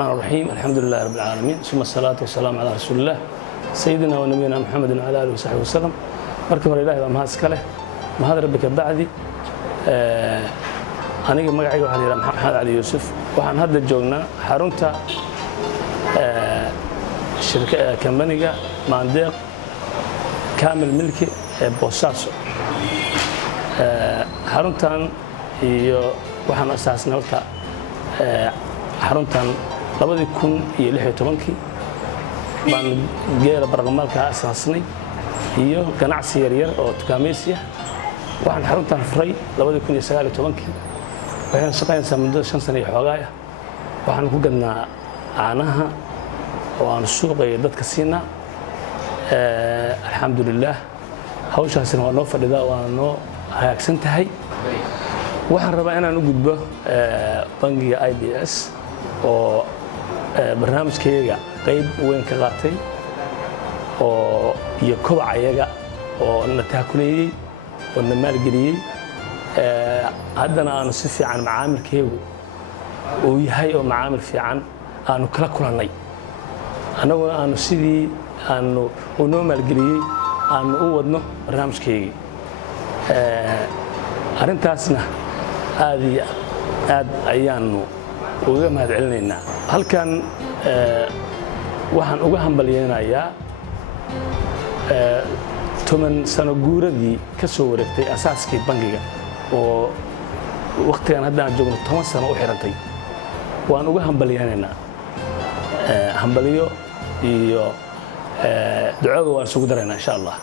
الرحمن الرحيم الحمد لله رب العالمين ثم الصلاة والسلام على رسول الله سيدنا ونبينا محمد وعلى آله وصحبه وسلم markii hore ilaahay baa mahad iska leh mahad rabbika bacdi aniga magacayga waxa la yiraahdaa Maxamed Ali Yuusuf waxaan hadda joognaa xarunta shirkadda kambaniga Maandeeq Kaamil Milki ee Boosaaso xaruntan iyo waxaan asaasnay horta xaruntan 2016 baan geela barnaamijka asaasnay iyo ganacsi yar yar oo tukaamaysi ah waxaan xaruntan furay 2019 waxaan shaqaynaysaa muddo 5 sano iyo xoogaa waxaan ku gadnaa caanaha oo aan suuqay dadka siinaa alxamdulillah hawshaasina waa noo fadhidaa waa noo hagaagsan tahay waxaan rabaa inaan u gudbo bangiga IBS oo barnaamijkayga qayb weyn ka qaatay oo iyo kobacayaga oo na taakuleeyay oo na maalgeliyay haddana aanu si fiican macaamilkaygu uu yahay oo macaamil fiican aanu kala kulannay annaguna aanu sidii aanu u noo maalgeliyay aanu u wadno barnaamijkaygii arrintaasna aad iyo aad ayaanu uga mahad celinaynaa halkan waxaan uga hambalyeynayaa 10 sano guuradii ka soo wareegtay asaaskii bangiga oo waqtigan hadda aan joogno 10 sano u xirantay waan uga hambalyeynaynaa hambalyo iyo ducada waan isugu daraynaa insha Allah